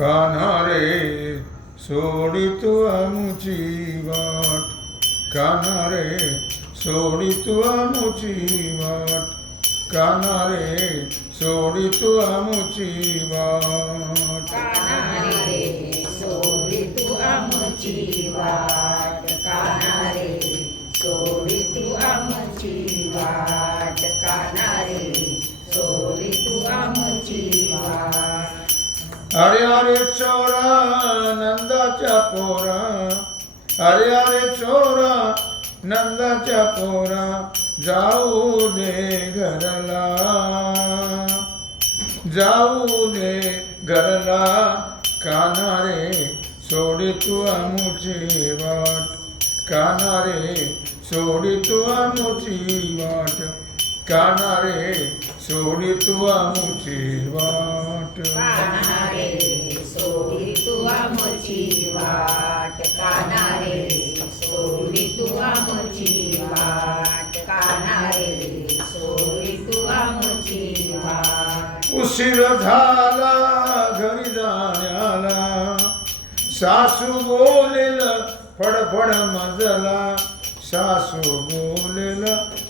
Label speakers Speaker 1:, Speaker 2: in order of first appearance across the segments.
Speaker 1: कान्हा रे सोडितो आमुची वाट कान्हा रे सोडितो आमुची वाट कान्हा रे सोडितो हरे हरे चोरा नंदाच्या पोरा. हरे हरे चोरा नंदाच्या पोरा. जाऊ दे घरला. जाऊ दे घरला. काना रे सोडी तू आमची वाट. काना रे सोडी तू आमची वाट. काना रे सोडी तू आमुची वाट.
Speaker 2: कानारे सोडी तू आमची वाट. कानारे सोडी तू आमची वाट. कानारे सोडी तू आमची वाट.
Speaker 1: उशीर झाला घरी जाण्याला. सासू बोलेल फडफड मजला. सासू बोलेल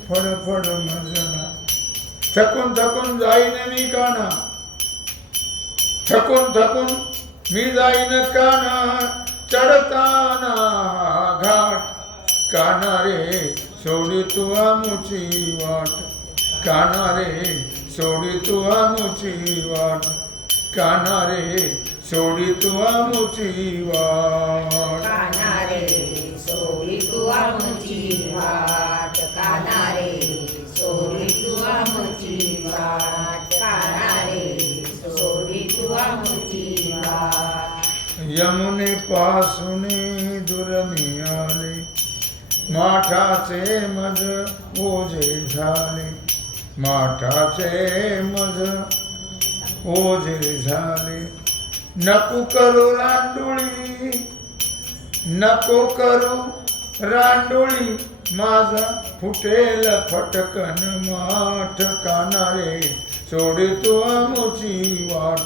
Speaker 1: फडफड मजला. थकून थकून जाईन मी काना थकून थकून मी जाईन काना चढताना घाट काना रे सोडी तू आमुची वाट काना रे सोडी तू आमुची वाट काना रे सोडी तू आमुची वाट
Speaker 2: काना रे सोडी तू आमची वाट
Speaker 1: यमुने पासून दूर आले माठाचे मज ओझे झाले. माठाचे मज ओझे झाले. नको करू रांडोळी नको करू रांडोळी. माझा फुटेल फटकन माठ कानारे सोडे तू आमुची वाट.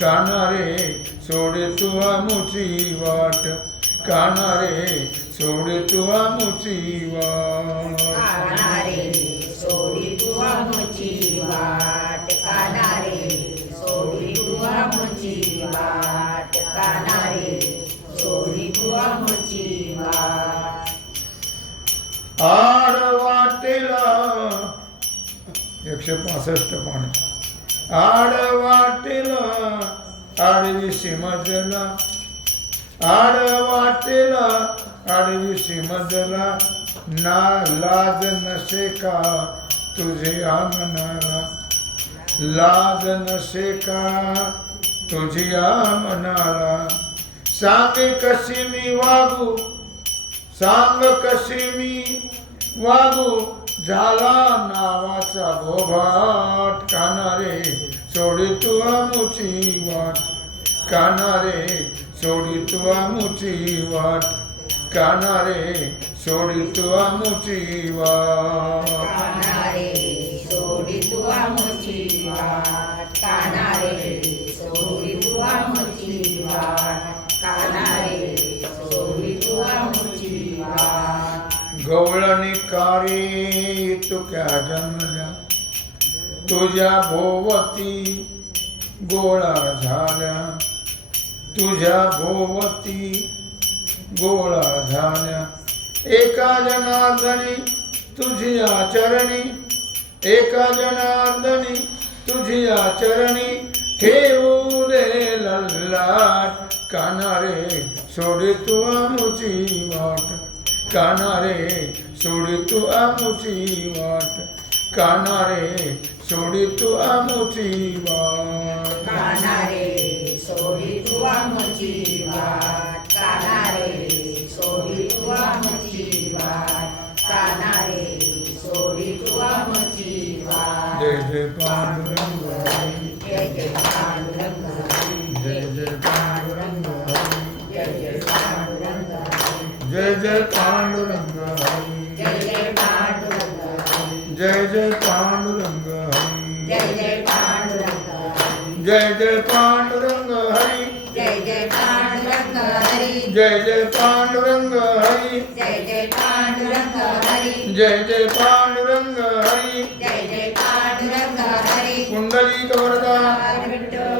Speaker 1: कानारे सोडे तू आमुची वाट. कानारे सोडे तू आमुची वाट.
Speaker 2: कानारे सोडी तू आमची वाट. कानारे सोडी तू आमची वाट. कानारे सोडी तू आमची वाट.
Speaker 1: आड वाटेला एकशे पासष्ट पाणी. आड वाटेला आडवी सिमजला. आड वाटेला आडवी सिमजला. ना लाज नसे का तुझे आमनाला? लाज नसे का तुझी आमनाला? सांगे कशी मी वागू? सांग कशी मी वागू? झाला नावाचा भोभाट कानारे सोडी तू आमुची वाट कानारे सोडी तू आमुची वाट कानारे सोडी तू वाट कारी तुक्या जन्मल्या तुझ्या भोवती गोळा झाल्या. तुझ्या भोवती गोळा झाल्या. एका जनार्दनी तुझी आचरणी एका जनार्दनी तुझी आचरणी ठेवू दे लल्लाट कानारे सोडे तू आमुची वाट. कानारे सोडी तू आमुची वाट कानारे सोडी तू आमुची वाट
Speaker 2: कानारे सोडी तू आमची वाट कानारे सोडी तू आमची वाट कानारे सोडी तू आमची वाट
Speaker 1: जय जय पांडुरंग हरी.
Speaker 2: जय जय पांडुरंग हरी.
Speaker 1: जय जय पांडुरंग हरी.
Speaker 2: जय जय पांडुरंग हरी.
Speaker 1: जय जय पांडुरंग हरी
Speaker 2: जय जय पांडुरंग हरी.
Speaker 1: जय जय पांडुरंग हरी
Speaker 2: जय जय पांडुरंग हरी.
Speaker 1: जय जय पांडुरंग हरी जय जय पांडुरंग हरी
Speaker 2: जय जय पांडुरंग हरी
Speaker 1: जय जय पांडुरंग हरी
Speaker 2: जय जय